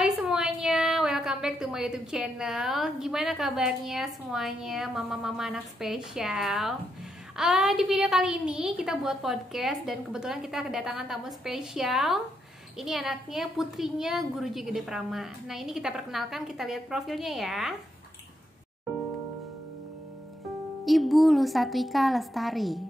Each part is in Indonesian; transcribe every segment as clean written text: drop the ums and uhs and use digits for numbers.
Hai semuanya, welcome back to my YouTube channel. Gimana kabarnya semuanya, mama-mama anak spesial? Di video kali ini kita buat podcast dan kebetulan kita kedatangan tamu spesial. Ini anaknya, putrinya Guruji Gede Prama. Nah ini kita perkenalkan, kita lihat profilnya ya. Ibu Lusatwika Lestari,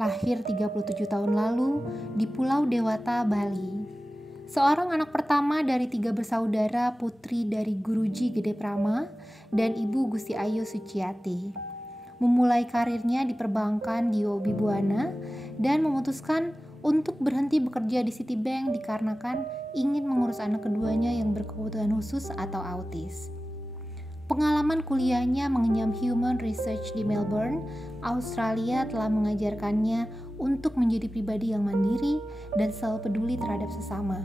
lahir 37 tahun lalu di Pulau Dewata, Bali. Seorang anak pertama dari 3 bersaudara, putri dari Guruji Gede Prama dan Ibu Gusti Ayu Suciati. Memulai karirnya di perbankan di Obi Buana dan memutuskan untuk berhenti bekerja di Citibank dikarenakan ingin mengurus anak keduanya yang berkebutuhan khusus atau autis. Pengalaman kuliahnya mengenyam Human Research di Melbourne, Australia telah mengajarkannya untuk menjadi pribadi yang mandiri dan selalu peduli terhadap sesama.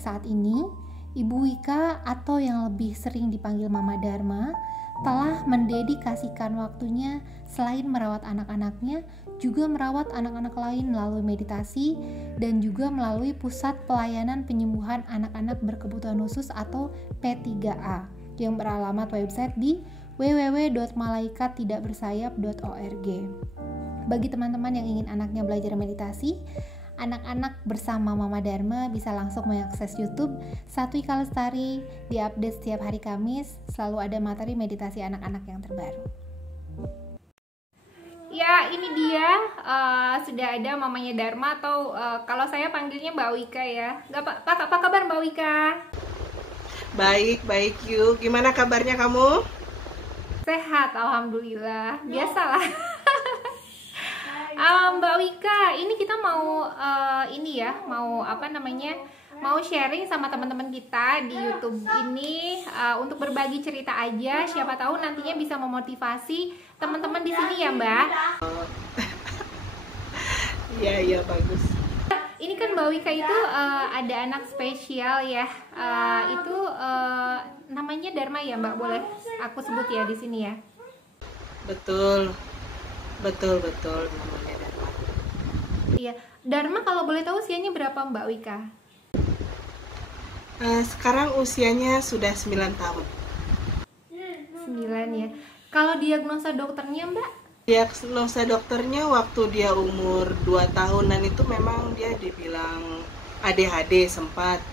Saat ini, Ibu Wika atau yang lebih sering dipanggil Mama Dharma telah mendedikasikan waktunya selain merawat anak-anaknya, juga merawat anak-anak lain melalui meditasi dan juga melalui Pusat Pelayanan Penyembuhan Anak-anak Berkebutuhan Khusus atau P3A yang beralamat website di www.malaikattidakbersayap.org. Bagi teman-teman yang ingin anaknya belajar meditasi, anak-anak bersama Mama Dharma bisa langsung mengakses YouTube Satwika Lestari. Diupdate setiap hari Kamis, selalu ada materi meditasi anak-anak yang terbaru. Ya ini dia, sudah ada mamanya Dharma atau kalau saya panggilnya Mbak Wika ya. Apa kabar Mbak Wika? Baik yuk. Gimana kabarnya kamu? Sehat, alhamdulillah. Biasalah. Mbak Wika, ini kita mau mau sharing sama teman-teman kita di YouTube ini untuk berbagi cerita aja. Siapa tahu nantinya bisa memotivasi teman-teman di sini ya, Mbak. Iya bagus. Ini kan Mbak Wika itu ada anak spesial ya. Itu namanya Dharma ya, Mbak. Boleh aku sebut ya di sini ya. Betul namanya Dharma. Iya, Dharma kalau boleh tahu usianya berapa Mbak Wika? Sekarang usianya sudah 9 tahun. 9 ya. Kalau diagnosa dokternya Mbak? Diagnosa dokternya waktu dia umur 2 tahunan itu memang dia dibilang ADHD sempat.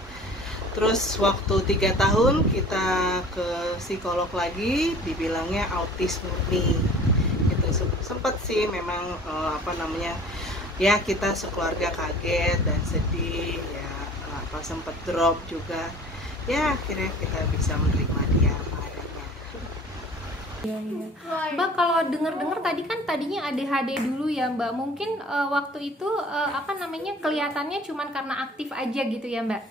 Terus waktu 3 tahun kita ke psikolog lagi, dibilangnya autis murni. Gitu. Sempat sih memang ya kita sekeluarga kaget dan sedih ya, sempat drop juga. Ya akhirnya kita bisa menerima dia apa adanya. Iya. Mbak kalau dengar tadinya ADHD dulu ya Mbak. Mungkin waktu itu kelihatannya cuman karena aktif aja gitu ya Mbak.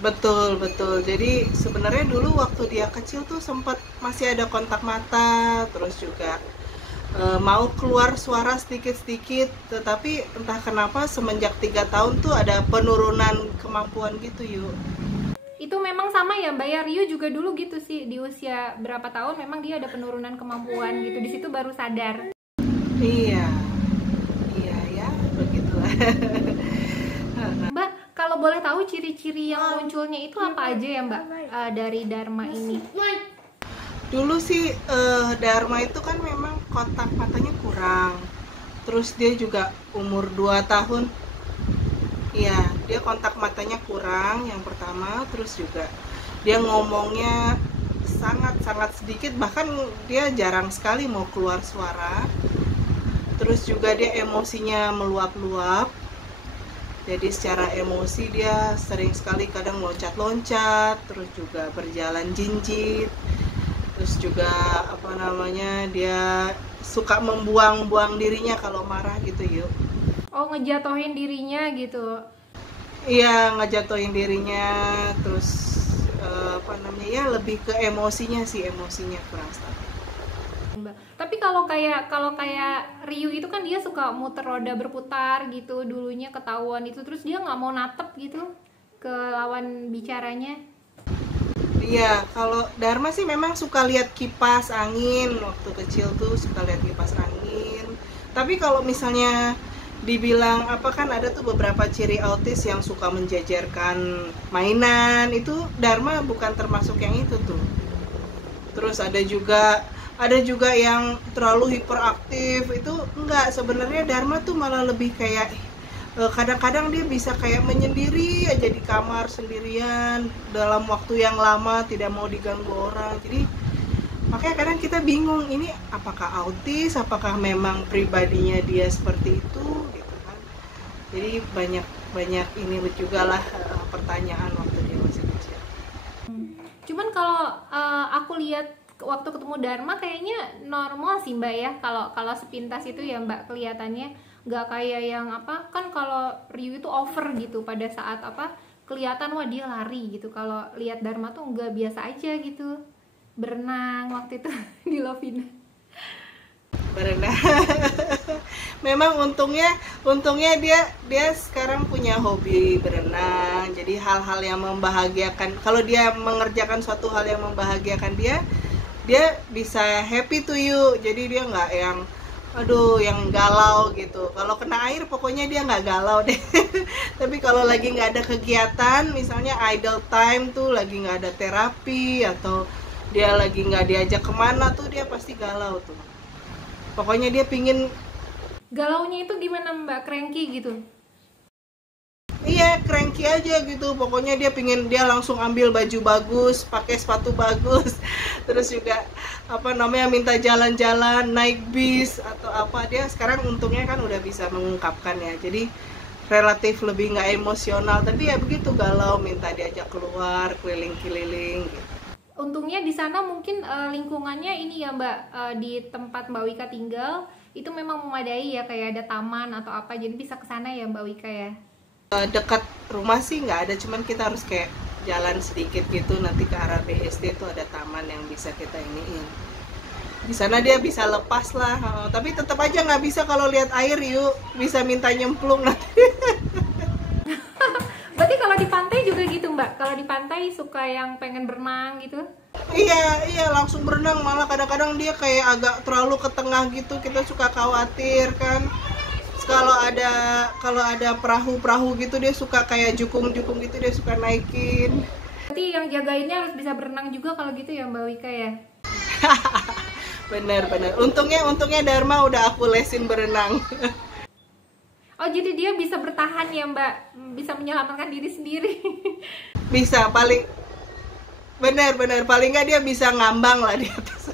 Betul. Jadi sebenarnya dulu waktu dia kecil tuh sempat masih ada kontak mata, terus juga mau keluar suara sedikit-sedikit, tetapi entah kenapa semenjak 3 tahun tuh ada penurunan kemampuan gitu yuk. Itu memang sama ya Mbak ya, Rio juga dulu gitu sih, di usia berapa tahun memang dia ada penurunan kemampuan gitu, di situ baru sadar. Iya ya, begitulah. Mbak, kalau boleh tahu ciri-ciri yang munculnya itu apa aja ya Mbak dari Dharma ini? Dulu sih Dharma itu kan memang kontak matanya kurang. Terus dia juga umur 2 tahun. Iya, dia kontak matanya kurang yang pertama. Terus juga dia ngomongnya sangat sedikit, bahkan dia jarang sekali mau keluar suara. Terus juga dia emosinya meluap-luap. Jadi secara emosi dia sering sekali kadang loncat-loncat, terus juga berjalan jinjit. Terus juga dia suka membuang-buang dirinya kalau marah gitu yuk. Oh, ngejatohin dirinya gitu. Iya, ngejatohin dirinya. Terus ya lebih ke emosinya kurang stabil. Mbak. Tapi kalau kayak Ryu itu kan dia suka muter roda berputar gitu, dulunya ketahuan itu, terus dia nggak mau natep gitu ke lawan bicaranya. Iya, kalau Dharma sih memang suka lihat kipas angin. Waktu kecil tuh suka lihat kipas angin. Tapi kalau misalnya dibilang apa, kan ada tuh beberapa ciri autis yang suka menjajarkan mainan, itu Dharma bukan termasuk yang itu tuh. Terus ada juga yang terlalu hiperaktif, itu enggak, sebenarnya Dharma tuh malah lebih kayak kadang-kadang dia bisa kayak menyendiri aja di kamar sendirian dalam waktu yang lama, tidak mau diganggu orang. Jadi makanya kadang kita bingung, ini apakah autis, apakah memang pribadinya dia seperti itu gitu kan. Jadi banyak ini juga lah pertanyaan waktu dia masih kecil. Cuman kalau aku lihat waktu ketemu Dharma kayaknya normal sih Mbak ya, kalau sepintas itu ya Mbak kelihatannya nggak kayak yang apa, kan kalau Ryu itu over gitu pada saat apa kelihatan wah dia lari gitu. Kalau lihat Dharma tuh nggak, biasa aja gitu, berenang waktu itu di Lovina. Berenang. Memang untungnya dia sekarang punya hobi berenang. Jadi hal-hal yang membahagiakan, kalau dia mengerjakan suatu hal yang membahagiakan dia bisa happy to you. Jadi dia nggak yang yang galau gitu. Kalau kena air pokoknya dia nggak galau deh. Tapi kalau lagi nggak ada kegiatan, misalnya idle time tuh, lagi nggak ada terapi atau dia lagi nggak diajak kemana tuh, dia pasti galau tuh. Pokoknya dia pingin. Galaunya itu gimana Mbak? Cranky gitu? Iya, cranky aja gitu. Pokoknya dia langsung ambil baju bagus, pakai sepatu bagus. Terus juga minta jalan-jalan, naik bis atau apa. Dia sekarang untungnya kan udah bisa mengungkapkan ya. Jadi relatif lebih nggak emosional. Tapi ya begitu, galau, minta diajak keluar, keliling-keliling gitu. Untungnya di sana mungkin lingkungannya ini ya Mbak, di tempat Mbak Wika tinggal itu memang memadai ya, kayak ada taman atau apa, jadi bisa ke sana ya Mbak Wika ya. Dekat rumah sih nggak ada, cuman kita harus kayak jalan sedikit gitu, nanti ke arah BSD itu ada taman yang bisa kita iniin. Di sana dia bisa lepas lah, tapi tetap aja nggak bisa kalau lihat air yuk, bisa minta nyemplung nanti. Berarti kalau di pantai juga gitu Mbak? Kalau di pantai suka yang pengen berenang gitu? Iya langsung berenang, malah kadang-kadang dia kayak agak terlalu ke tengah gitu, kita suka khawatir kan. Kalau ada perahu gitu dia suka kayak jukung-jukung gitu, dia suka naikin. Berarti yang jagainnya harus bisa berenang juga kalau gitu ya Mbak Wika ya? Bener. Untungnya Dharma udah aku lesin berenang. Oh jadi dia bisa bertahan ya Mbak, bisa menyelamatkan diri sendiri. Bisa, paling nggak dia bisa ngambang lah di atas.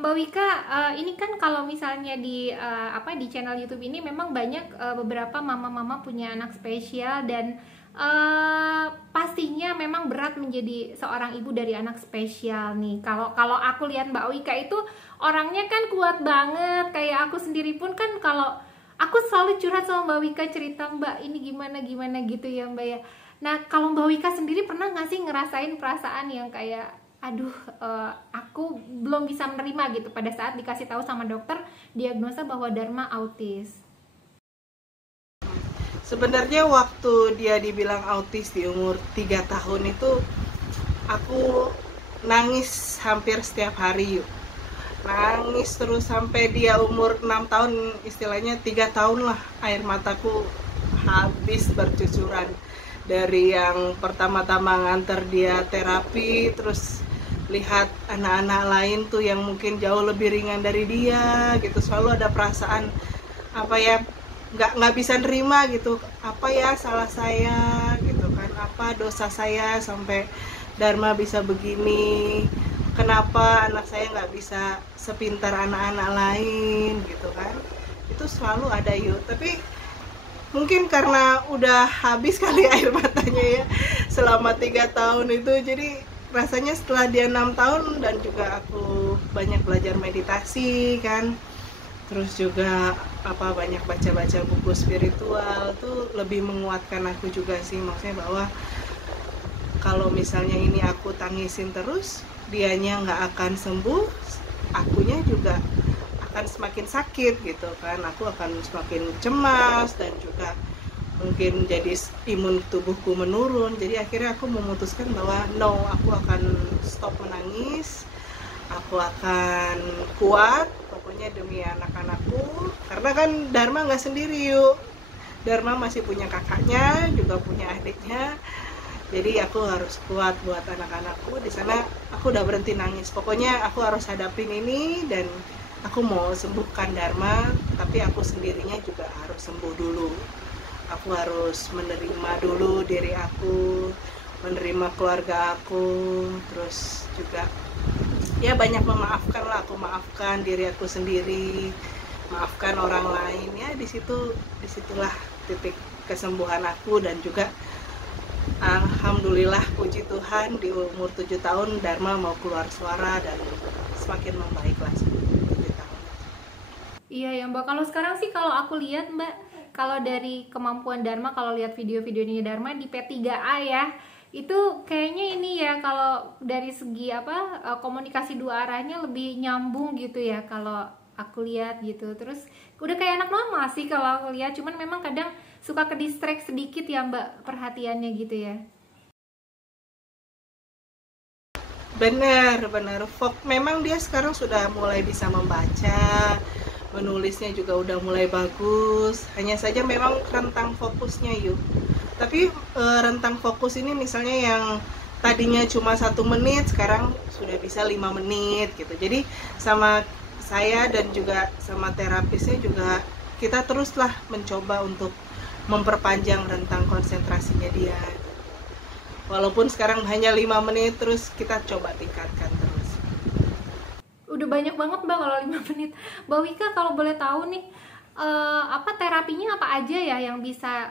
Mbak Wika, ini kan kalau misalnya di channel YouTube ini memang banyak beberapa mama-mama punya anak spesial, dan pastinya memang berat menjadi seorang ibu dari anak spesial nih. Kalau aku lihat Mbak Wika itu orangnya kan kuat banget, kayak aku sendiri pun kan kalau aku selalu curhat sama Mbak Wika, cerita Mbak ini gimana gitu ya Mbak ya. Nah kalau Mbak Wika sendiri pernah nggak sih ngerasain perasaan yang kayak aduh aku belum bisa menerima gitu pada saat dikasih tahu sama dokter diagnosa bahwa Dharma autis? Sebenarnya waktu dia dibilang autis di umur 3 tahun itu aku nangis hampir setiap hari yuk. Nangis terus sampai dia umur 6 tahun, istilahnya 3 tahun lah, air mataku habis bercucuran. Dari yang pertama-tama nganter dia terapi, terus lihat anak-anak lain tuh yang mungkin jauh lebih ringan dari dia gitu, selalu ada perasaan nggak bisa nerima gitu, salah saya gitu kan, dosa saya sampai Dharma bisa begini, kenapa anak saya nggak bisa sepintar anak-anak lain gitu kan. Itu selalu ada yuk. Tapi mungkin karena udah habis kali air matanya ya selama 3 tahun itu, jadi rasanya setelah dia 6 tahun dan juga aku banyak belajar meditasi kan, terus juga banyak baca-baca buku spiritual tuh lebih menguatkan aku juga sih, maksudnya bahwa kalau misalnya ini aku tangisin terus, dianya nggak akan sembuh, akunya juga akan semakin sakit gitu kan, aku akan semakin cemas dan juga mungkin jadi imun tubuhku menurun. Jadi akhirnya aku memutuskan bahwa aku akan stop menangis, aku akan kuat, pokoknya demi anak-anakku, karena kan Dharma nggak sendiri yuk, Dharma masih punya kakaknya, juga punya adiknya. Jadi aku harus kuat buat anak-anakku. Di sana aku udah berhenti nangis. Pokoknya aku harus hadapin ini dan aku mau sembuhkan Dharma, tapi aku sendirinya juga harus sembuh dulu. Aku harus menerima dulu diri aku, menerima keluarga aku, terus juga ya banyak memaafkan lah. Aku maafkan diri aku sendiri, maafkan orang lain. Ya disitulah titik kesembuhan aku. Dan juga alhamdulillah, puji Tuhan, di umur 7 tahun Dharma mau keluar suara dan semakin membaiklah 7 tahun. Iya ya Mbak, kalau sekarang sih kalau aku lihat Mbak, kalau dari kemampuan Dharma, kalau lihat video-videonya Dharma di P3A ya, itu kayaknya ini ya, kalau dari segi komunikasi dua arahnya lebih nyambung gitu ya kalau aku lihat gitu. Terus udah kayak anak normal sih kalau aku lihat, cuman memang kadang suka ke distract sedikit ya Mbak perhatiannya gitu ya. Benar. Memang dia sekarang sudah mulai bisa membaca, menulisnya juga udah mulai bagus. Hanya saja memang rentang fokusnya yuk. Tapi rentang fokus ini misalnya yang tadinya cuma 1 menit, sekarang sudah bisa 5 menit gitu. Jadi sama saya dan juga sama terapisnya juga kita teruslah mencoba untuk memperpanjang rentang konsentrasinya dia. Walaupun sekarang hanya 5 menit, terus kita coba tingkatkan terus. Udah banyak banget Mbak kalau 5 menit. Mbak Wika kalau boleh tahu nih, terapinya apa aja ya yang bisa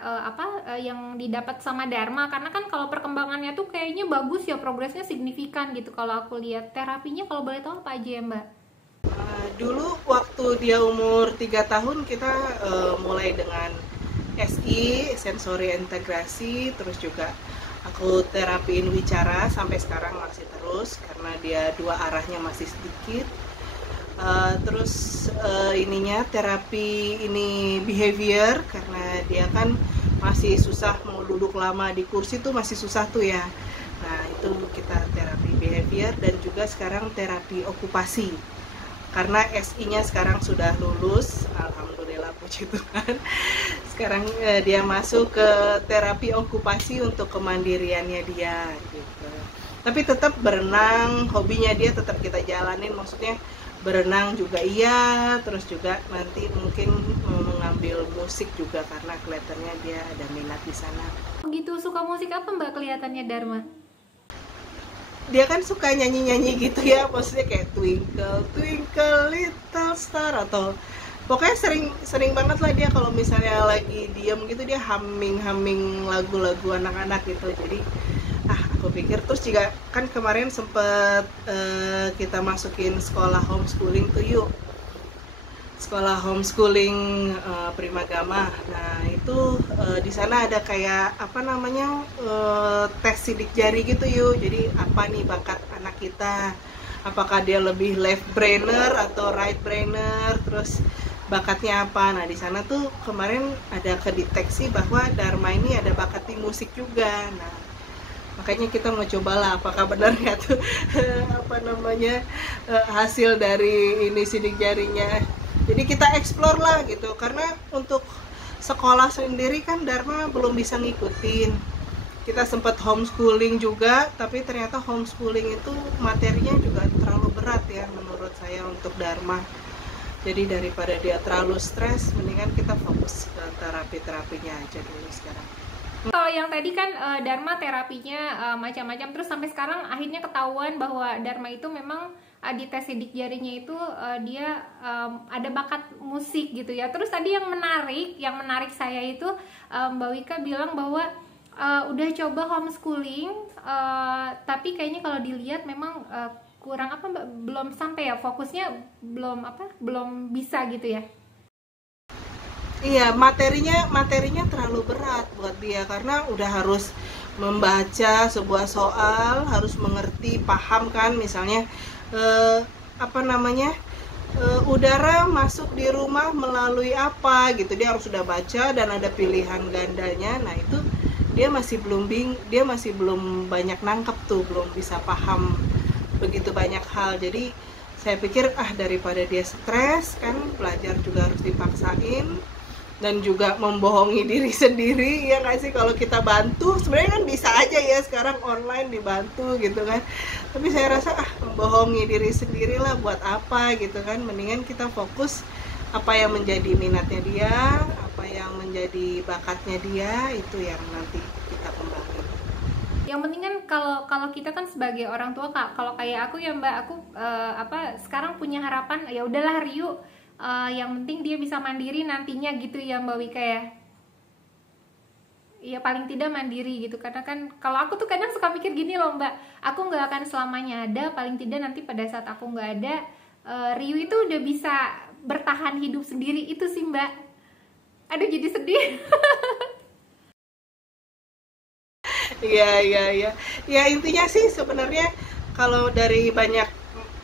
yang didapat sama Dharma? Karena kan kalau perkembangannya tuh kayaknya bagus ya, progresnya signifikan gitu kalau aku lihat. Terapinya kalau boleh tahu apa aja ya Mbak? Dulu waktu dia umur 3 tahun kita mulai dengan SI, sensori integrasi, terus juga aku terapiin wicara sampai sekarang masih terus karena dia dua arahnya masih sedikit. Terus terapi ini behavior karena dia kan masih susah, mau duduk lama di kursi tuh masih susah tuh ya. Nah itu kita terapi behavior, dan juga sekarang terapi okupasi karena SI-nya sekarang sudah lulus, alhamdulillah puji Tuhan. Sekarang dia masuk ke terapi okupasi untuk kemandiriannya dia gitu. Tapi tetap berenang, hobinya dia tetap kita jalanin, maksudnya berenang juga iya, terus juga nanti mungkin mau mengambil musik juga karena kelihatannya dia ada minat di sana. Gitu, suka musik apa Mbak kelihatannya Dharma? Dia kan suka nyanyi-nyanyi gitu ya, maksudnya kayak Twinkle Twinkle Little Star, atau pokoknya sering banget lah dia kalau misalnya lagi diem gitu dia humming lagu-lagu anak-anak gitu. Jadi aku pikir, terus juga kan kemarin sempet kita masukin sekolah homeschooling tuh yuk, sekolah homeschooling Primagama. Nah itu di sana ada kayak tes sidik jari gitu yuk. Jadi apa nih bakat anak kita, apakah dia lebih left brainer atau right brainer, terus bakatnya apa. Nah di sana tuh kemarin ada kedeteksi bahwa Dharma ini ada bakat di musik juga. Nah makanya kita mau cobalah apakah benar nggak tuh hasil dari ini sidik jarinya. Jadi kita explore lah gitu, karena untuk sekolah sendiri kan Dharma belum bisa ngikutin. Kita sempat homeschooling juga, tapi ternyata homeschooling itu materinya juga terlalu berat ya menurut saya untuk Dharma. Jadi daripada dia terlalu stres, mendingan kita fokus ke terapinya aja dulu sekarang. Kalau yang tadi kan Dharma terapinya macam-macam, terus sampai sekarang akhirnya ketahuan bahwa Dharma itu memang di tes sidik jarinya itu dia ada bakat musik gitu ya. Terus tadi yang menarik saya itu Mbak Wika bilang bahwa udah coba homeschooling, tapi kayaknya kalau dilihat memang kurang Mbak, belum sampai ya, fokusnya belum bisa gitu ya. Iya, materinya terlalu berat buat dia karena udah harus membaca sebuah soal, harus mengerti, paham kan, misalnya udara masuk di rumah melalui apa gitu, dia harus sudah baca dan ada pilihan gandanya. Nah itu dia masih belum banyak nangkep tuh, belum bisa paham begitu banyak hal. Jadi saya pikir daripada dia stres kan, belajar juga harus dipaksain dan juga membohongi diri sendiri, ya nggak sih? Kalau kita bantu sebenarnya kan bisa aja ya sekarang online dibantu gitu kan, tapi saya rasa membohongi diri sendiri lah buat apa gitu kan. Mendingan kita fokus apa yang menjadi minatnya dia, apa yang menjadi bakatnya dia, itu yang nanti kita kembangin. Yang penting kan kalau kita kan sebagai orang tua, kalau kayak aku ya Mbak, aku sekarang punya harapan ya udahlah Ryu, yang penting dia bisa mandiri nantinya gitu ya Mbak Wika ya. Ya paling tidak mandiri gitu, karena kan kalau aku tuh kadang suka mikir gini loh Mbak, aku nggak akan selamanya ada, paling tidak nanti pada saat aku nggak ada, Ryu itu udah bisa bertahan hidup sendiri, itu sih Mbak. Aduh jadi sedih. Iya. Ya intinya sih sebenarnya kalau dari banyak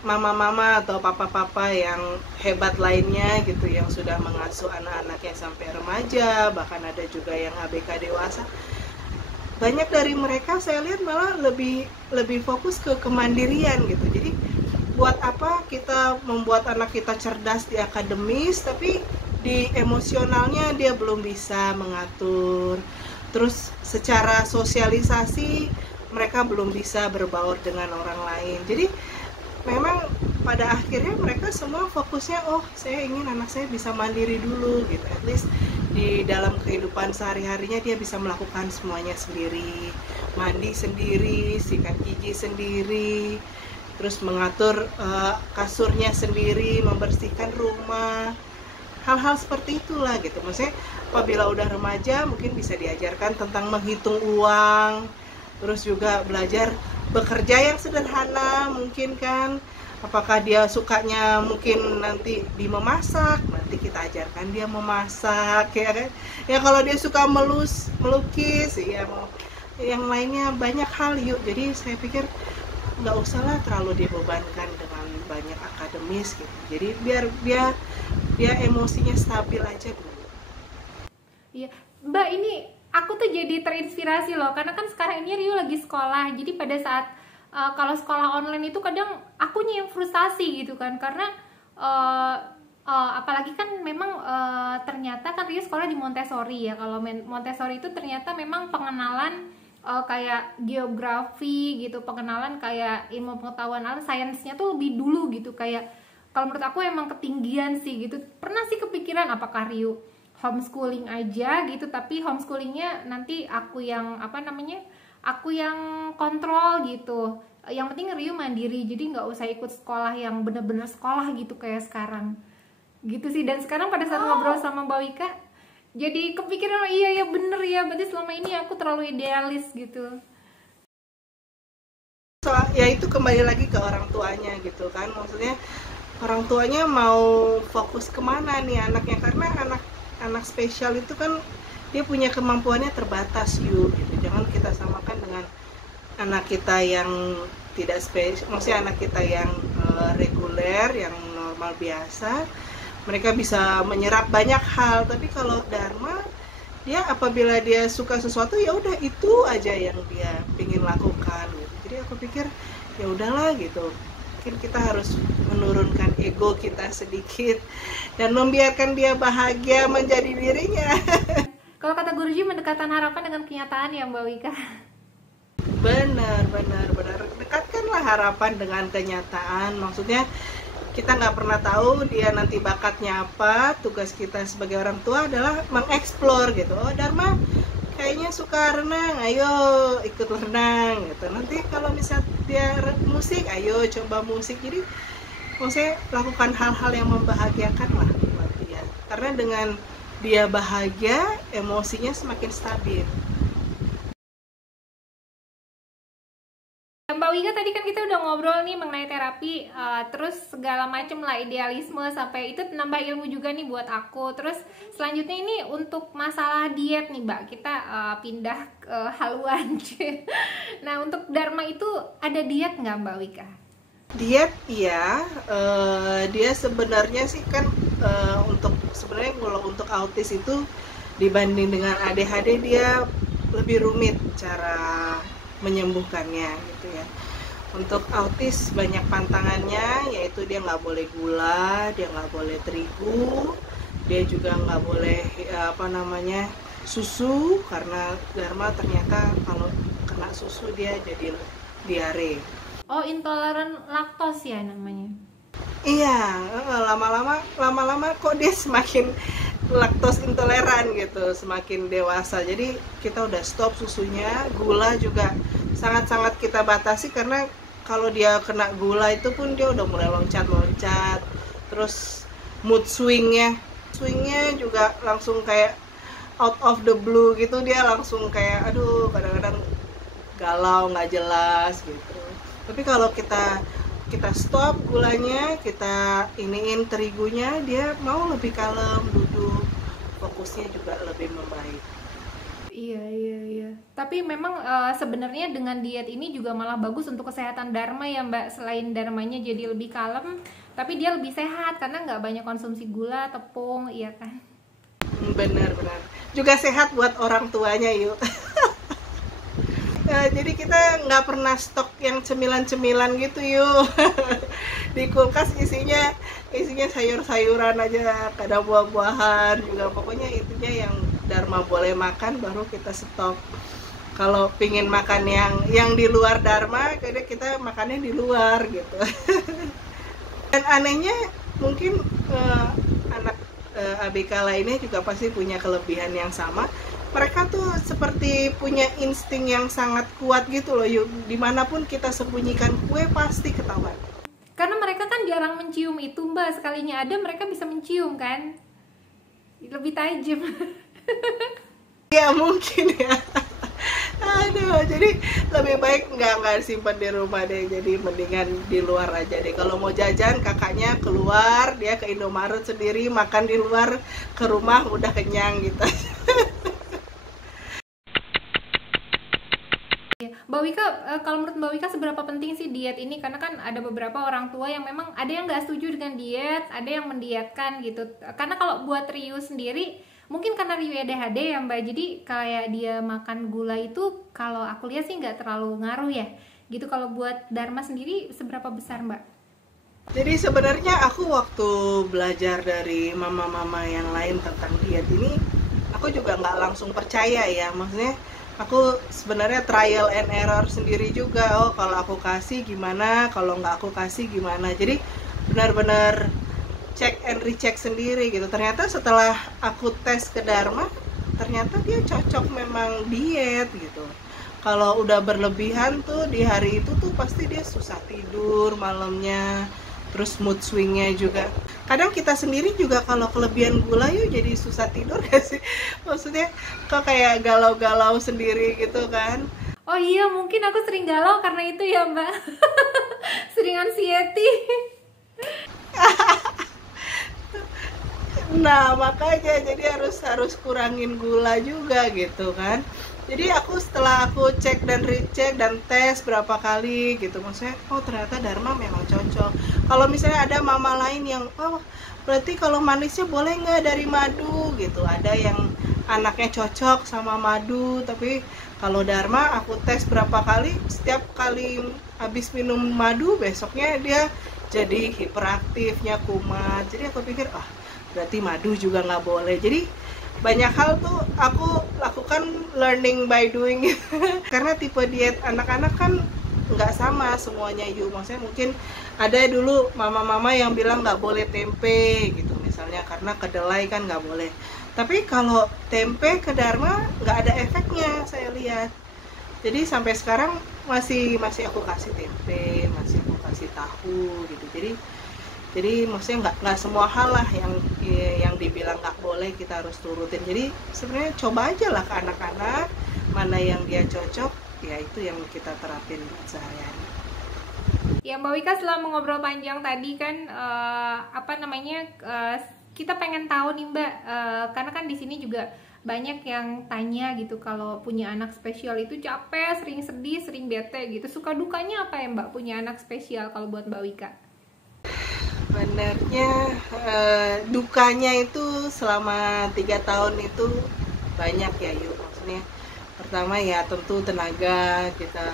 mama-mama atau papa-papa yang hebat lainnya gitu, yang sudah mengasuh anak-anaknya sampai remaja, bahkan ada juga yang ABK dewasa, banyak dari mereka saya lihat malah lebih fokus ke kemandirian gitu. Jadi buat apa kita membuat anak kita cerdas di akademis tapi di emosionalnya dia belum bisa mengatur, terus secara sosialisasi mereka belum bisa berbaur dengan orang lain. Jadi memang pada akhirnya mereka semua fokusnya, saya ingin anak saya bisa mandiri dulu gitu, at least di dalam kehidupan sehari-harinya dia bisa melakukan semuanya sendiri, mandi sendiri, sikat gigi sendiri, terus mengatur kasurnya sendiri, membersihkan rumah, hal-hal seperti itulah gitu. Maksudnya apabila udah remaja mungkin bisa diajarkan tentang menghitung uang, terus juga belajar bekerja yang sederhana mungkin kan. Apakah dia sukanya mungkin nanti di memasak, nanti kita ajarkan dia memasak ya kan. Ya kalau dia suka melukis ya, yang lainnya banyak hal yuk. Jadi saya pikir nggak usahlah terlalu dibebankan dengan banyak akademis gitu. Jadi biar dia emosinya stabil aja dulu. Iya Mbak, ini aku tuh jadi terinspirasi loh, karena kan sekarang ini Ryu lagi sekolah. Jadi pada saat kalau sekolah online itu kadang akunya yang frustasi gitu kan, karena apalagi kan memang ternyata kan Ryu sekolah di Montessori ya. Kalau Montessori itu ternyata memang pengenalan kayak geografi gitu, pengenalan kayak ilmu pengetahuan alam, sainsnya tuh lebih dulu gitu. Kayak kalau menurut aku emang ketinggian sih gitu. Pernah sih kepikiran apakah Ryu homeschooling aja gitu, tapi homeschoolingnya nanti aku yang aku yang kontrol gitu. Yang penting Ryu mandiri, jadi nggak usah ikut sekolah yang bener-bener sekolah gitu kayak sekarang gitu sih. Dan sekarang pada saat ngobrol sama Mbak Wika, jadi kepikiran iya ya bener ya, berarti selama ini aku terlalu idealis gitu. Ya itu kembali lagi ke orang tuanya gitu kan. Maksudnya orang tuanya mau fokus kemana nih anaknya, karena anak spesial itu kan dia punya kemampuannya terbatas gitu. Jangan kita samakan dengan anak kita yang tidak spesial, maksudnya anak kita yang reguler, yang normal biasa. Mereka bisa menyerap banyak hal, tapi kalau Dharma dia apabila dia suka sesuatu ya udah itu aja yang dia ingin lakukan gitu. Jadi aku pikir ya udahlah gitu. Mungkin kita harus menurunkan ego kita sedikit dan membiarkan dia bahagia menjadi dirinya. Kalau kata Guruji, mendekatkan harapan dengan kenyataan ya Mbak Wika. Benar. Dekatkanlah harapan dengan kenyataan. Maksudnya kita nggak pernah tahu dia nanti bakatnya apa. Tugas kita sebagai orang tua adalah mengeksplor gitu. Dharma kayaknya suka renang, ayo ikut renang gitu. Nanti kalau misal dia musik, ayo coba musik. Jadi maksudnya lakukan hal-hal yang membahagiakan lah buat dia. Karena dengan dia bahagia, emosinya semakin stabil. Mbak Wika, tadi kan kita udah ngobrol nih mengenai terapi, terus segala macem lah, idealisme, sampai itu nambah ilmu juga nih buat aku. Terus selanjutnya ini untuk masalah diet nih Mbak, kita pindah ke haluan. Nah untuk Dharma itu ada diet nggak Mbak Wika? Diet iya, dia sebenarnya sih kan sebenarnya kalau untuk autis itu dibanding dengan ADHD dia lebih rumit cara menyembuhkannya gitu ya. Untuk autis banyak pantangannya, yaitu dia nggak boleh gula, dia nggak boleh terigu, dia juga nggak boleh susu, karena Dharma ternyata kalau kena susu dia jadi diare. Oh, intoleran laktos ya namanya. Iya, lama-lama kok dia semakin laktos intoleran gitu, semakin dewasa. Jadi kita udah stop susunya, gula juga sangat-sangat kita batasi, karena kalau dia kena gula itu pun dia udah mulai loncat-loncat. Terus mood swingnya juga langsung kayak out of the blue gitu, dia langsung kayak aduh kadang-kadang galau nggak jelas gitu. Tapi kalau kita stop gulanya, kita iniin terigunya, dia mau lebih kalem, duduk, fokusnya juga lebih membaik. Iya. Tapi memang sebenarnya dengan diet ini juga malah bagus untuk kesehatan Dharma ya Mbak. Selain Dharmanya jadi lebih kalem, tapi dia lebih sehat karena nggak banyak konsumsi gula, tepung, iya kan? Benar. Juga sehat buat orang tuanya yuk. Jadi kita nggak pernah stok yang cemilan-cemilan gitu yuk. Di kulkas isinya sayur-sayuran aja, kadang buah-buahan juga. Pokoknya intinya yang Dharma boleh makan baru kita stok. Kalau pingin makan yang di luar Dharma, kadang kita makannya di luar gitu. Dan anehnya mungkin anak ABK lainnya juga pasti punya kelebihan yang sama. Mereka tuh seperti punya insting yang sangat kuat gitu loh yuk. Dimanapun kita sembunyikan kue pasti ketahuan. Karena mereka kan jarang mencium itu Mbak. Sekalinya ada mereka bisa mencium kan. Lebih tajam. Ya mungkin ya. Aduh, jadi lebih baik nggak simpan di rumah deh. Jadi mendingan di luar aja deh. Kalau mau jajan kakaknya keluar, dia ke Indomaret sendiri, makan di luar, ke rumah udah kenyang gitu. Mbak Wika, kalau menurut Mbak Wika seberapa penting sih diet ini? Karena kan ada beberapa orang tua yang memang ada yang nggak setuju dengan diet, ada yang mendietkan gitu. Karena kalau buat Ryu sendiri, mungkin karena Ryu ADHD ya Mbak, jadi kayak dia makan gula itu kalau aku lihat sih nggak terlalu ngaruh ya. Gitu. Kalau buat Dharma sendiri seberapa besar Mbak? Jadi sebenarnya aku waktu belajar dari mama-mama yang lain tentang diet ini, aku juga nggak langsung percaya ya, maksudnya aku sebenarnya trial and error sendiri juga. Oh kalau aku kasih gimana, kalau nggak aku kasih gimana. Jadi benar-benar check and recheck sendiri gitu. Ternyata setelah aku tes ke Dharma, ternyata dia cocok memang diet gitu. Kalau udah berlebihan tuh di hari itu tuh pasti dia susah tidur malamnya. Terus mood swingnya juga. Kadang kita sendiri juga kalau kelebihan gula yuk jadi susah tidur gak sih? Maksudnya kok kayak galau-galau sendiri gitu kan? Oh iya, mungkin aku sering galau karena itu ya Mbak. Sering anxiety. Nah makanya jadi harus kurangin gula juga gitu kan. Jadi setelah aku cek dan recheck dan tes berapa kali gitu, maksudnya oh ternyata Dharma memang cocok. Kalau misalnya ada mama lain yang oh berarti kalau manisnya boleh nggak dari madu gitu, ada yang anaknya cocok sama madu, tapi kalau Dharma aku tes berapa kali, setiap kali habis minum madu besoknya dia jadi hiperaktifnya, kumat. Jadi aku pikir berarti madu juga nggak boleh. Jadi banyak hal tuh aku lakukan learning by doing. Karena tipe diet anak-anak kan nggak sama semuanya yuk. Maksudnya mungkin ada dulu mama-mama yang bilang nggak boleh tempe gitu misalnya, karena kedelai kan nggak boleh. Tapi kalau tempe ke Dharma nggak ada efeknya saya lihat. Jadi sampai sekarang masih aku kasih tempe, masih aku kasih tahu gitu. Jadi maksudnya nggak semua hal lah yang dibilang nggak boleh kita harus turutin. Jadi sebenarnya coba aja lah ke anak-anak mana yang dia cocok, ya itu yang kita terapin buat sehari-hari. Ya Mbak Wika, setelah mengobrol panjang tadi kan kita pengen tahu nih Mbak, karena kan di sini juga banyak yang tanya gitu, kalau punya anak spesial itu capek, sering sedih, sering bete gitu. Suka dukanya apa ya Mbak punya anak spesial kalau buat Mbak Wika? Sebenarnya dukanya itu selama 3 tahun itu banyak ya yuk. Maksudnya pertama ya tentu tenaga kita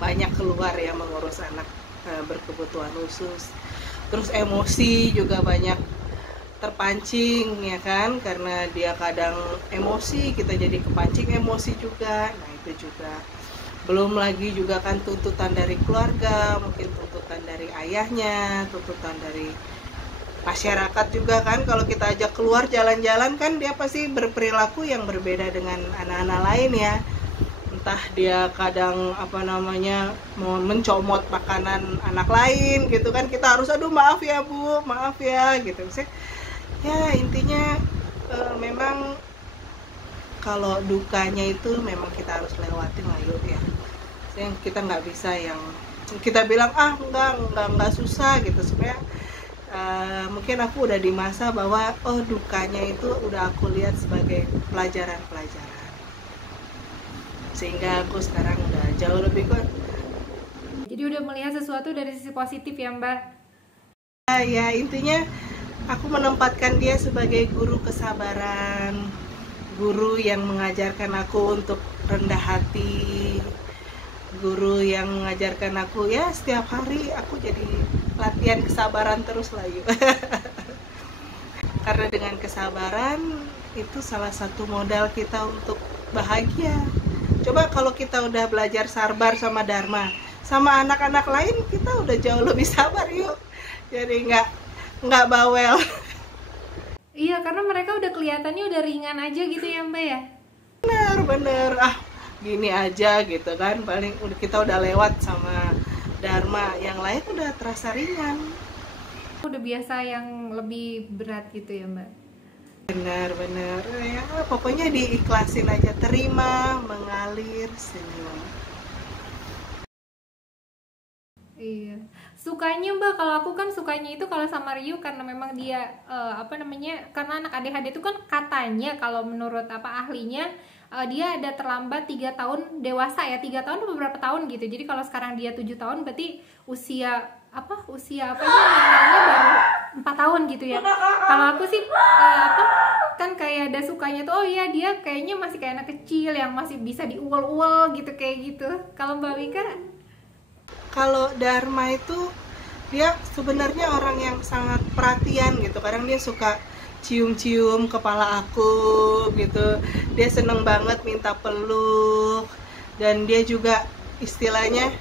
banyak keluar ya mengurus anak berkebutuhan khusus. Terus emosi juga banyak terpancing ya kan, karena dia kadang emosi, kita jadi kepancing emosi juga. Nah itu juga, belum lagi juga kan tuntutan dari keluarga, mungkin tuntutan dari ayahnya, tuntutan dari masyarakat juga kan. Kalau kita ajak keluar jalan-jalan kan dia pasti berperilaku yang berbeda dengan anak-anak lain ya. Entah dia kadang mau mencomot makanan anak lain gitu kan, kita harus aduh maaf ya bu, maaf ya gitu. Ya intinya memang kalau dukanya itu memang kita harus lewatin lah yuk ya. Yang kita nggak bisa yang kita bilang enggak susah gitu, supaya mungkin aku udah di masa bahwa dukanya itu udah aku lihat sebagai pelajaran-pelajaran, sehingga aku sekarang udah jauh lebih kuat. Jadi udah melihat sesuatu dari sisi positif ya Mbak? Ya intinya aku menempatkan dia sebagai guru kesabaran, guru yang mengajarkan aku untuk rendah hati, guru yang mengajarkan aku ya setiap hari aku jadi latihan kesabaran terus lah yuk. Karena dengan kesabaran itu salah satu modal kita untuk bahagia. Coba kalau kita udah belajar sabar sama Dharma, sama anak-anak lain kita udah jauh lebih sabar yuk. Jadi nggak bawel. Iya, karena mereka udah kelihatannya udah ringan aja gitu ya Mbak ya. Bener gini aja gitu kan, paling kita udah lewat sama Dharma, yang lain udah terasa ringan. Udah biasa yang lebih berat gitu ya Mbak. Benar ya, pokoknya diikhlasin aja, terima, mengalir, senyum. Iya, sukanya Mbak, kalau aku kan sukanya itu kalau sama Ryu karena memang dia karena anak ADHD itu kan katanya kalau menurut ahlinya dia ada terlambat 3 tahun dewasa ya, 3 tahun atau beberapa tahun gitu. Jadi kalau sekarang dia 7 tahun berarti usia namanya baru 4 tahun gitu ya. Kalau aku sih kan kayak ada sukanya tuh, dia kayaknya masih kayak anak kecil yang masih bisa diuel-uel gitu kayak gitu. Kalau Mbak Wika? Kalau Dharma itu dia sebenarnya orang yang sangat perhatian gitu. Kadang dia suka cium-cium kepala aku gitu. Dia seneng banget minta peluk, dan dia juga istilahnya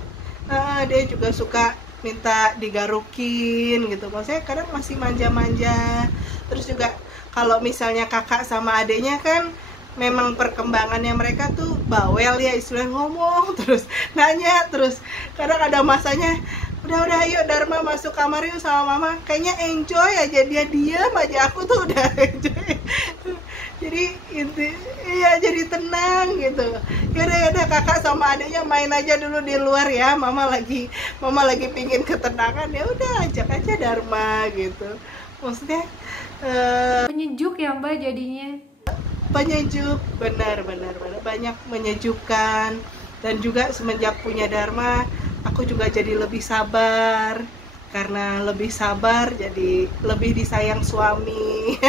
dia juga suka minta digarukin gitu. Maksudnya kadang masih manja-manja. Terus juga kalau misalnya kakak sama adeknya kan memang perkembangannya mereka tuh bawel ya, istilah ngomong terus, nanya terus. Kadang ada masanya udah yuk Dharma masuk kamar yuk sama mama, kayaknya enjoy aja, dia diam aja, aku tuh udah enjoy. Jadi jadi tenang gitu. Yaudah kakak sama adiknya main aja dulu di luar ya, mama lagi pingin ketenangan, ya udah ajak aja Dharma gitu. Maksudnya penyejuk ya Mbak jadinya. Penyejuk, benar banyak menyejukkan. Dan juga semenjak punya Dharma aku juga jadi lebih sabar. Karena lebih sabar jadi lebih disayang suami.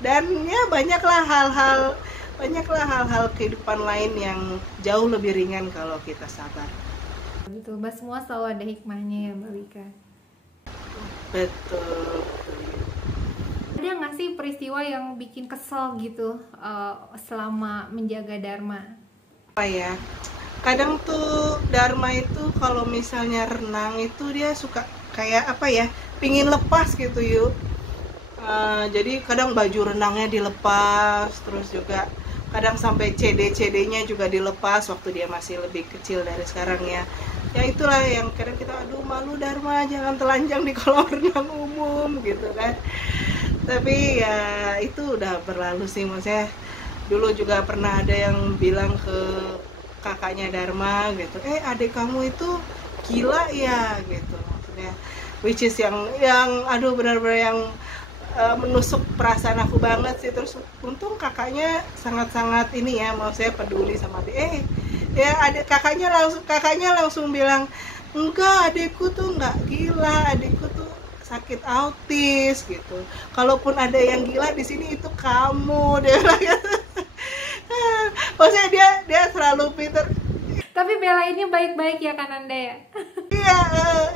Dan ya banyaklah hal-hal kehidupan lain yang jauh lebih ringan kalau kita sabar. Betul, Mbak, semua selalu ada hikmahnya ya Mbak Wika. Betul. Ada nggak sih peristiwa yang bikin kesel gitu selama menjaga Dharma? Apa ya? Kadang tuh Dharma itu kalau misalnya renang itu dia suka kayak pingin lepas gitu yuk. Jadi kadang baju renangnya dilepas, terus juga kadang sampai CD-nya juga dilepas waktu dia masih lebih kecil dari sekarang ya. Ya itulah yang kadang kita aduh malu Dharma, jangan telanjang di kolam renang umum gitu kan. Tapi ya itu udah berlalu sih. Maksudnya dulu juga pernah ada yang bilang ke kakaknya Dharma gitu, adik kamu itu gila ya gitu, maksudnya which is yang aduh benar-benar yang menusuk perasaan aku banget sih. Terus untung kakaknya sangat-sangat ini ya, mau saya peduli sama dia. Adik kakaknya langsung bilang, enggak, adikku tuh enggak gila, adikku tuh sakit autis gitu. Kalaupun ada yang gila di sini itu kamu, dia bilang gitu. Maksudnya dia selalu pintar. Tapi belainnya baik-baik ya kan Anda ya?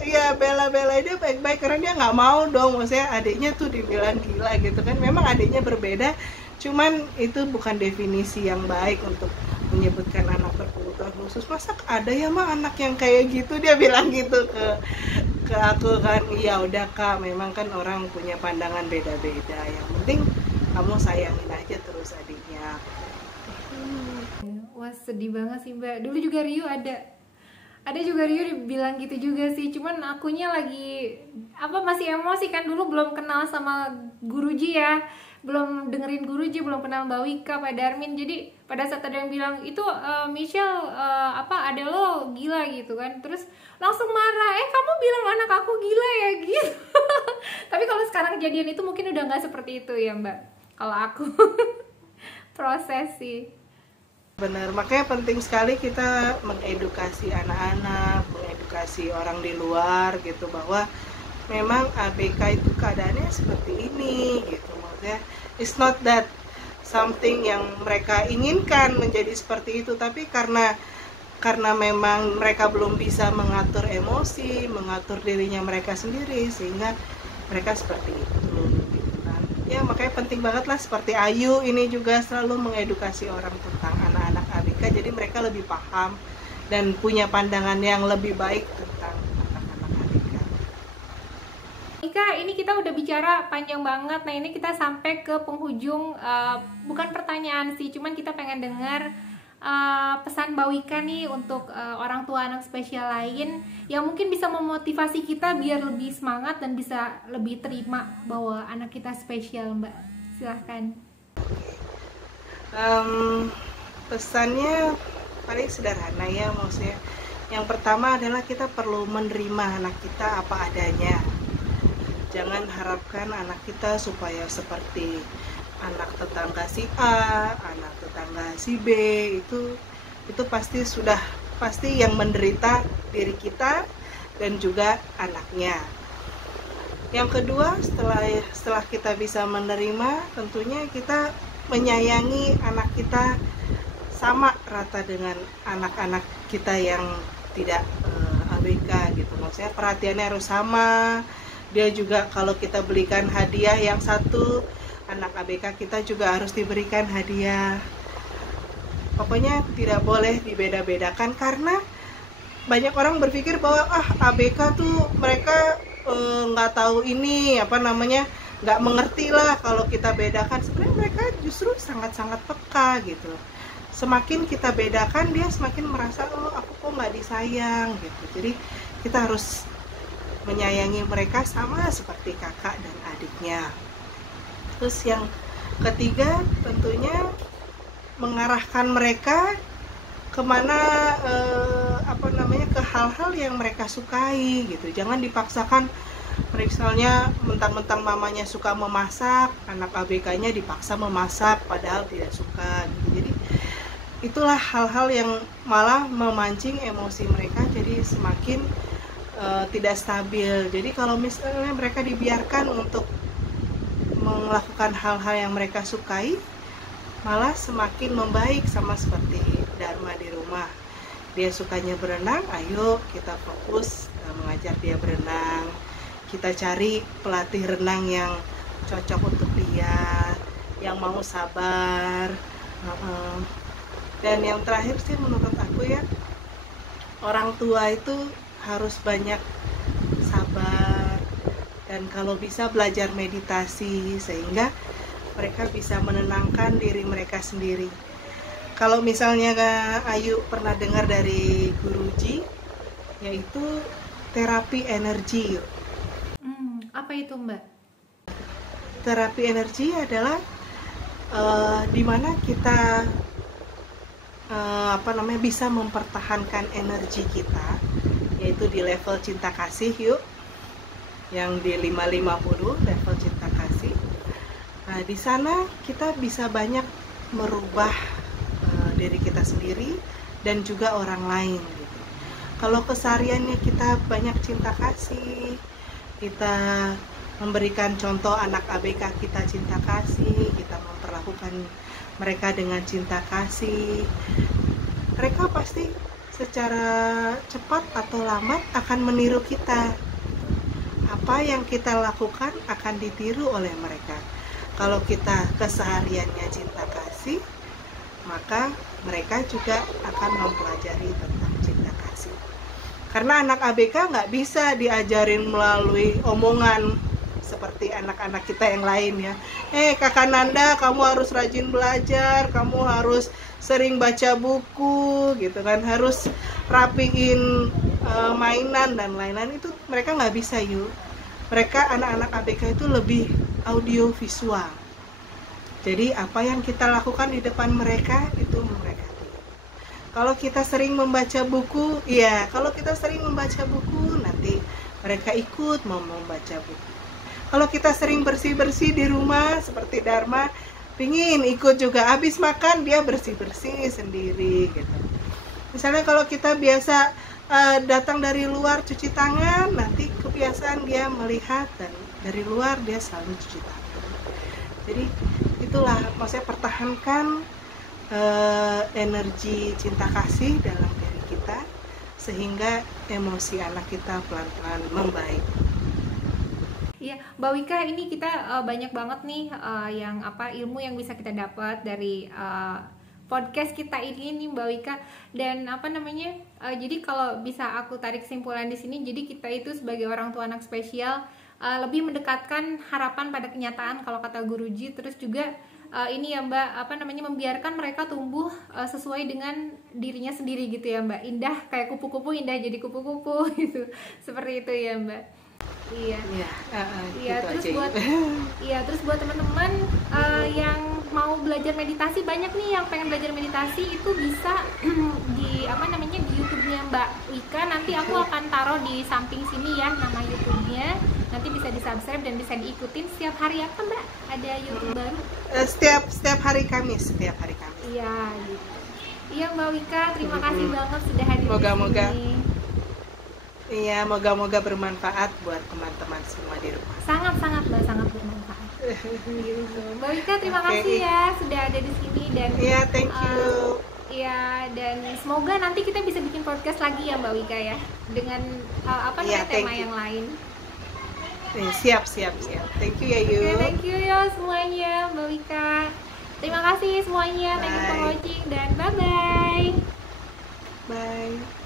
Iya, bela-bela dia baik-baik karena dia nggak mau dong, maksudnya adiknya tuh dibilang gila gitu kan. Memang adiknya berbeda, cuman itu bukan definisi yang baik untuk menyebutkan anak berkebutuhan khusus. Masa ada ya mah anak yang kayak gitu, dia bilang gitu ke aku kan. Iya udah Kak, memang kan orang punya pandangan beda-beda, yang penting kamu sayangin aja terus adiknya. Wah sedih banget sih Mbak. Dulu juga Rio ada juga Rio bilang gitu juga sih, cuman akunya lagi masih emosi kan, dulu belum kenal sama Guruji ya, belum dengerin Guruji, belum kenal Mbak Wika, Pak Darmin. Jadi pada saat ada yang bilang itu Michelle ada lo gila gitu kan, terus langsung marah, kamu bilang anak aku gila ya gitu. Tapi kalau sekarang kejadian itu mungkin udah nggak seperti itu ya Mbak, kalau aku. Proses sih. Benar, makanya penting sekali kita mengedukasi anak-anak, mengedukasi orang di luar gitu, bahwa memang ABK itu keadaannya seperti ini gitu. Maksudnya it's not that something yang mereka inginkan menjadi seperti itu, tapi karena memang mereka belum bisa mengatur emosi, mengatur dirinya mereka sendiri, sehingga mereka seperti itu gitu kan. Ya makanya penting banget lah, seperti Ayu ini juga selalu mengedukasi orang tentang anak-anak ABK, jadi mereka lebih paham dan punya pandangan yang lebih baik tentang anak-anak ABK. Ika, ini kita udah bicara panjang banget. Nah ini kita sampai ke penghujung, bukan pertanyaan sih, cuman kita pengen dengar pesan Mbak Wika nih untuk orang tua anak spesial lain yang mungkin bisa memotivasi kita biar lebih semangat dan bisa lebih terima bahwa anak kita spesial, Mbak. Silahkan. Pesannya paling sederhana ya, maksudnya yang pertama adalah kita perlu menerima anak kita apa adanya. Jangan harapkan anak kita supaya seperti anak tetangga si A, anak tetangga si B. Itu pasti yang menderita diri kita dan juga anaknya. Yang kedua, setelah kita bisa menerima, tentunya kita menyayangi anak kita sama rata dengan anak-anak kita yang tidak ABK gitu. Maksudnya perhatiannya harus sama. Dia juga kalau kita belikan hadiah yang satu, anak ABK kita juga harus diberikan hadiah. Pokoknya tidak boleh dibeda-bedakan, karena banyak orang berpikir bahwa ABK tuh mereka nggak tahu ini nggak mengerti lah kalau kita bedakan. Sebenarnya mereka justru sangat-sangat peka gitu. Semakin kita bedakan, dia semakin merasa aku kok nggak disayang gitu. Jadi kita harus menyayangi mereka sama seperti kakak dan adiknya. Terus yang ketiga, tentunya mengarahkan mereka kemana ke hal-hal yang mereka sukai gitu. Jangan dipaksakan, misalnya mentang-mentang mamanya suka memasak, anak ABK-nya dipaksa memasak padahal tidak suka gitu. Jadi itulah hal-hal yang malah memancing emosi mereka, jadi semakin tidak stabil. Jadi kalau misalnya mereka dibiarkan untuk melakukan hal-hal yang mereka sukai, malah semakin membaik, sama seperti Dharma di rumah. Dia sukanya berenang, ayo kita fokus mengajar dia berenang. Kita cari pelatih renang yang cocok untuk dia, yang mau sabar. Dan yang terakhir sih menurut aku ya, orang tua itu harus banyak sabar, dan kalau bisa belajar meditasi sehingga mereka bisa menenangkan diri mereka sendiri. Kalau misalnya Ayu pernah dengar dari Guruji, yaitu terapi energi. Apa itu Mbak? Terapi energi adalah dimana kita bisa mempertahankan energi kita, yaitu di level cinta kasih yuk, yang di 550 level cinta kasih. Nah di sana kita bisa banyak merubah diri kita sendiri dan juga orang lain gitu. Kalau kesehariannya kita banyak cinta kasih, kita memberikan contoh anak ABK kita cinta kasih, kita memperlakukan mereka dengan cinta kasih, mereka pasti secara cepat atau lambat akan meniru kita. Apa yang kita lakukan akan ditiru oleh mereka. Kalau kita kesehariannya cinta kasih, maka mereka juga akan mempelajari tentang cinta kasih. Karena anak ABK nggak bisa diajarin melalui omongan seperti anak-anak kita yang lain ya. Kakak Nanda, kamu harus rajin belajar, kamu harus sering baca buku gitu kan, harus rapiin mainan dan lain-lain. Itu mereka nggak bisa yuk. Mereka anak-anak ABK itu lebih audio visual. Jadi apa yang kita lakukan di depan mereka itu mereka. Kalau kita sering membaca buku, iya, kalau kita sering membaca buku nanti mereka ikut mau membaca buku. Kalau kita sering bersih-bersih di rumah seperti Dharma, pingin ikut juga, habis makan dia bersih-bersih sendiri gitu. Misalnya kalau kita biasa datang dari luar cuci tangan, nanti kebiasaan dia melihat dan dari luar dia selalu cuci tangan. Jadi itulah maksudnya pertahankan energi cinta kasih dalam diri kita sehingga emosi anak kita pelan-pelan membaik. Iya, Mbak Wika, ini kita banyak banget nih yang ilmu yang bisa kita dapat dari podcast kita ini nih Mbak Wika. Dan jadi kalau bisa aku tarik kesimpulan di sini, jadi kita itu sebagai orang tua anak spesial lebih mendekatkan harapan pada kenyataan kalau kata Guruji. Terus juga ini ya Mbak, membiarkan mereka tumbuh sesuai dengan dirinya sendiri gitu ya Mbak. Indah kayak kupu-kupu, indah jadi kupu-kupu gitu. Seperti itu ya Mbak. Iya. Gitu terus buat teman-teman yang mau belajar meditasi, banyak nih yang pengen belajar meditasi, itu bisa di di YouTube-nya Mbak Wika. Nanti aku akan taruh di samping sini ya nama YouTube-nya. Nanti bisa di-subscribe dan bisa diikutin setiap hari apa Mbak? Ada YouTube baru? Setiap hari Kamis. Iya, gitu. Iya Mbak Wika, terima kasih banget sudah hadir Moga-moga. di sini. Iya, moga-moga bermanfaat buat teman-teman semua di rumah. Sangat Mbak, bermanfaat. Gitu. Mbak Wika, terima kasih ya sudah ada di sini dan iya, thank you. Iya, dan semoga nanti kita bisa bikin podcast lagi ya Mbak Wika ya, dengan tema yang lain. Siap. Thank you ya Yu. Oke, thank you ya semuanya Mbak Wika. Terima kasih semuanya. Thank you for watching dan bye-bye. Bye.